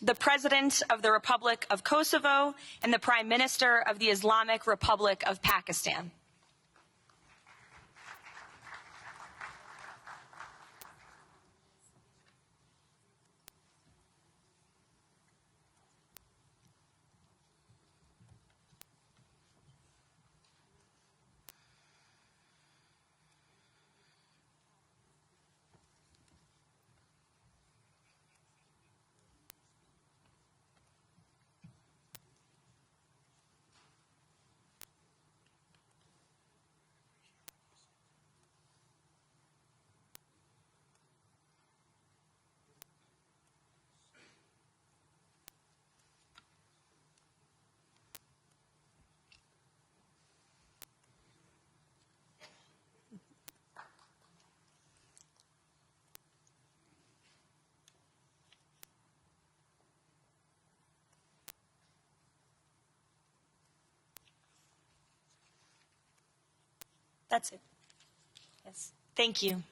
the President of the Republic of Kosovo and the Prime Minister of the Islamic Republic of Pakistan. That's it. Yes. Thank you.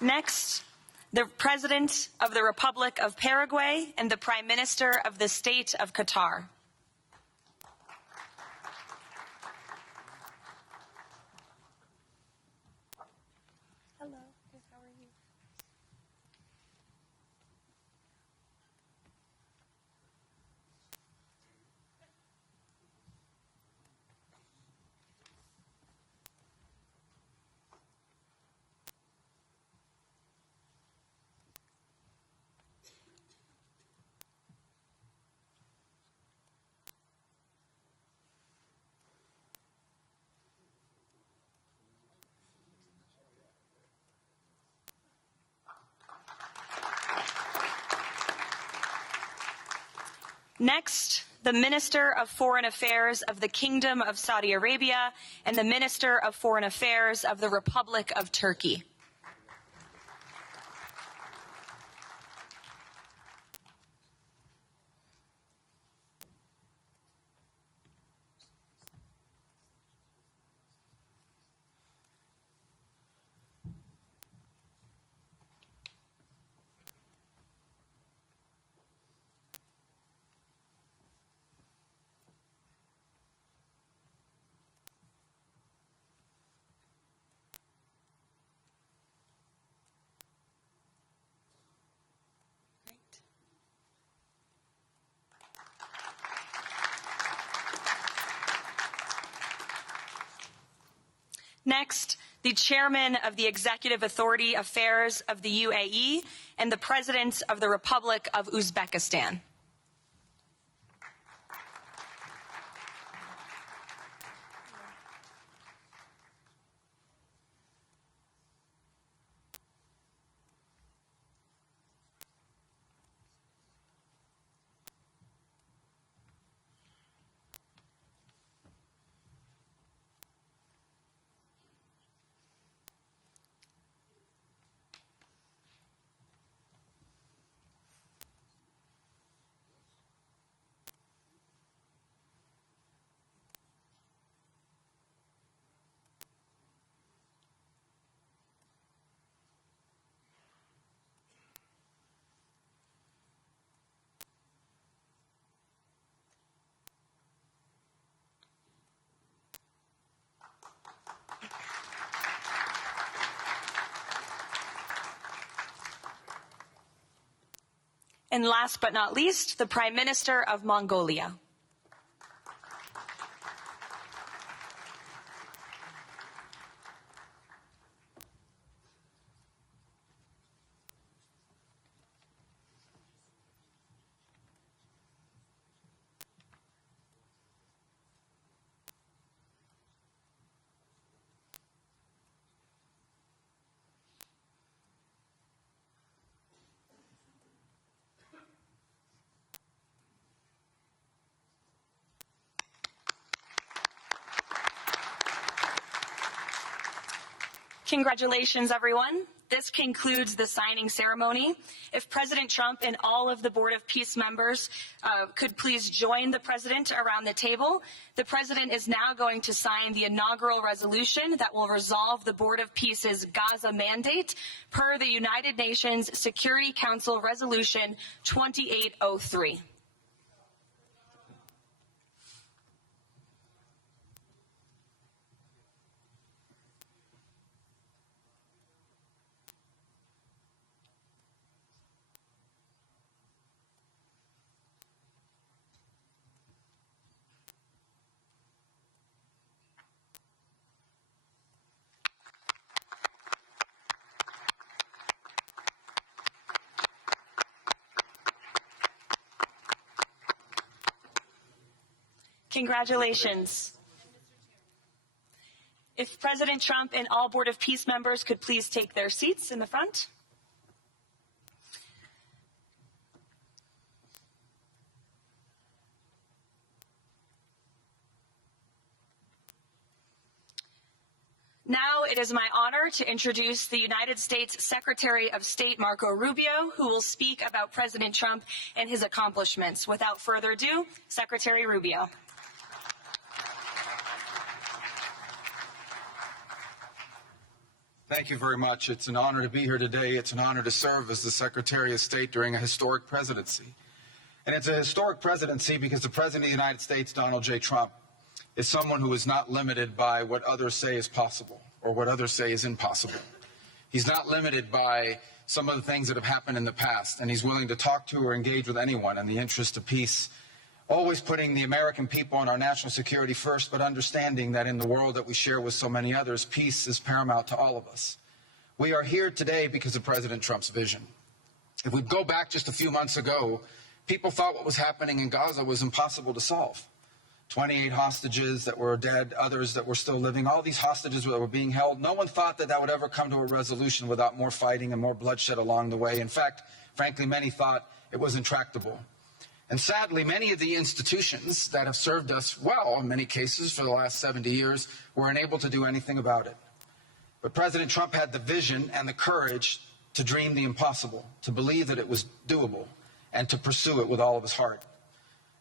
Next, the President of the Republic of Paraguay and the Prime Minister of the State of Qatar. Hello. How are you? Next, the Minister of Foreign Affairs of the Kingdom of Saudi Arabia and the Minister of Foreign Affairs of the Republic of Turkey. Next, the Chairman of the Executive Authority Affairs of the UAE and the President of the Republic of Uzbekistan. And last but not least, the Prime Minister of Mongolia. Congratulations, everyone. This concludes the signing ceremony. If President Trump and all of the Board of Peace members could please join the President around the table. The President is now going to sign the inaugural resolution that will resolve the Board of Peace's Gaza mandate per the United Nations Security Council Resolution 2803. Congratulations. If President Trump and all Board of Peace members could please take their seats in the front. Now it is my honor to introduce the United States Secretary of State Marco Rubio, who will speak about President Trump and his accomplishments. Without further ado, Secretary Rubio. Thank you very much. It's an honor to be here today. It's an honor to serve as the Secretary of State during a historic presidency. And it's a historic presidency because the President of the United States, Donald J. Trump, is someone who is not limited by what others say is possible or what others say is impossible. He's not limited by some of the things that have happened in the past, and he's willing to talk to or engage with anyone in the interest of peace, always putting the American people and our national security first, but understanding that in the world that we share with so many others, peace is paramount to all of us. We are here today because of President Trump's vision. If we go back just a few months ago, people thought what was happening in Gaza was impossible to solve. 28 hostages that were dead, others that were still living, all these hostages that were being held. No one thought that that would ever come to a resolution without more fighting and more bloodshed along the way. In fact, frankly, many thought it was intractable. And sadly, many of the institutions that have served us well, in many cases, for the last 70 years, were unable to do anything about it. But President Trump had the vision and the courage to dream the impossible, to believe that it was doable, and to pursue it with all of his heart.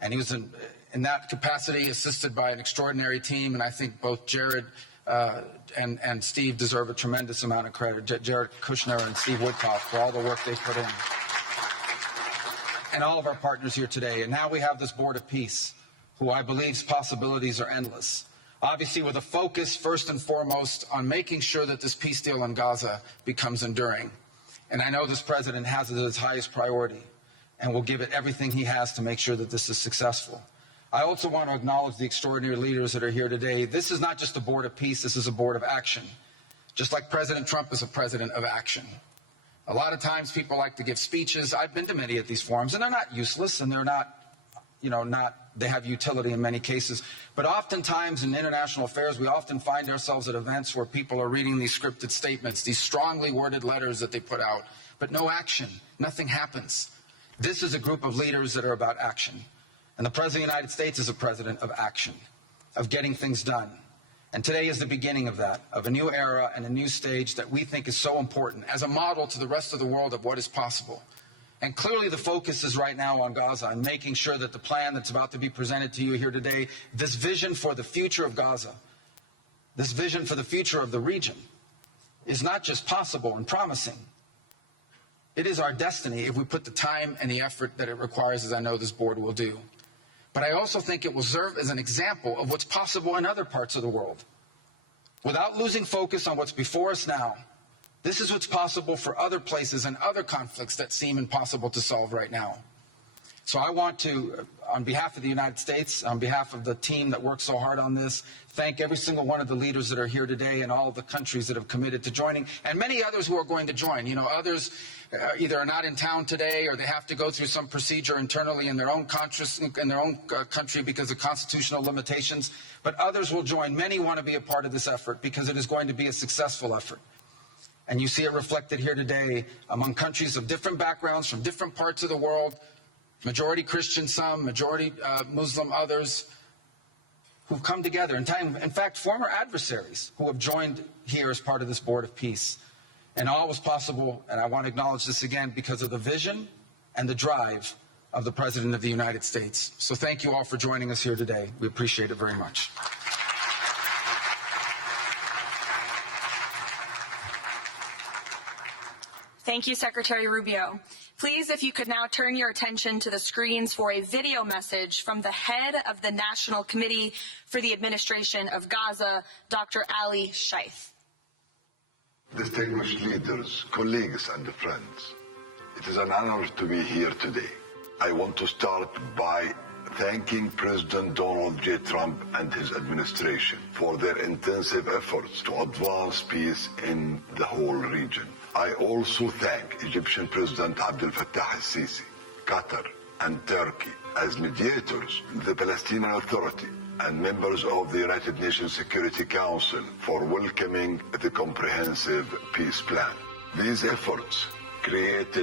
And he was in that capacity assisted by an extraordinary team, and I think both Jared and Steve deserve a tremendous amount of credit, Jared Kushner and Steve Woodcock, for all the work they put in. And all of our partners here today. And now we have this Board of Peace, who I believe's possibilities are endless. Obviously with a focus first and foremost on making sure that this peace deal in Gaza becomes enduring. And I know this president has it as his highest priority and will give it everything he has to make sure that this is successful. I also want to acknowledge the extraordinary leaders that are here today. This is not just a Board of Peace, this is a Board of Action. Just like President Trump is a president of action. A lot of times people like to give speeches. I've been to many of these forums, and they're not useless, and they're not, they have utility in many cases. But oftentimes in international affairs, we often find ourselves at events where people are reading these scripted statements, these strongly worded letters that they put out, but no action. Nothing happens. This is a group of leaders that are about action. And the President of the United States is a president of action, of getting things done. And today is the beginning of that, of a new era and a new stage that we think is so important as a model to the rest of the world of what is possible. And clearly the focus is right now on Gaza and making sure that the plan that's about to be presented to you here today, this vision for the future of Gaza, this vision for the future of the region, is not just possible and promising. It is our destiny if we put the time and the effort that it requires, as I know this board will do. But I also think it will serve as an example of what's possible in other parts of the world. Without losing focus on what's before us now, this is what's possible for other places and other conflicts that seem impossible to solve right now. So I want to, on behalf of the United States, on behalf of the team that worked so hard on this, thank every single one of the leaders that are here today and all of the countries that have committed to joining, and many others who are going to join. You know, others either are not in town today or they have to go through some procedure internally in their own country because of constitutional limitations. But others will join. Many want to be a part of this effort because it is going to be a successful effort. And you see it reflected here today among countries of different backgrounds from different parts of the world, majority Christian some, majority Muslim others, who've come together. In fact, former adversaries who have joined here as part of this Board of Peace. And all was possible, and I want to acknowledge this again, because of the vision and the drive of the President of the United States. So thank you all for joining us here today. We appreciate it very much. Thank you, Secretary Rubio. Please, if you could now turn your attention to the screens for a video message from the head of the National Committee for the Administration of Gaza, Dr. Ali Shaith. Distinguished leaders, colleagues, and friends, it is an honor to be here today. I want to start by thanking President Donald J. Trump and his administration for their intensive efforts to advance peace in the whole region. I also thank Egyptian President Abdel Fattah al-Sisi, Qatar, and Turkey as mediators, the Palestinian Authority, and members of the United Nations Security Council for welcoming the comprehensive peace plan. These efforts created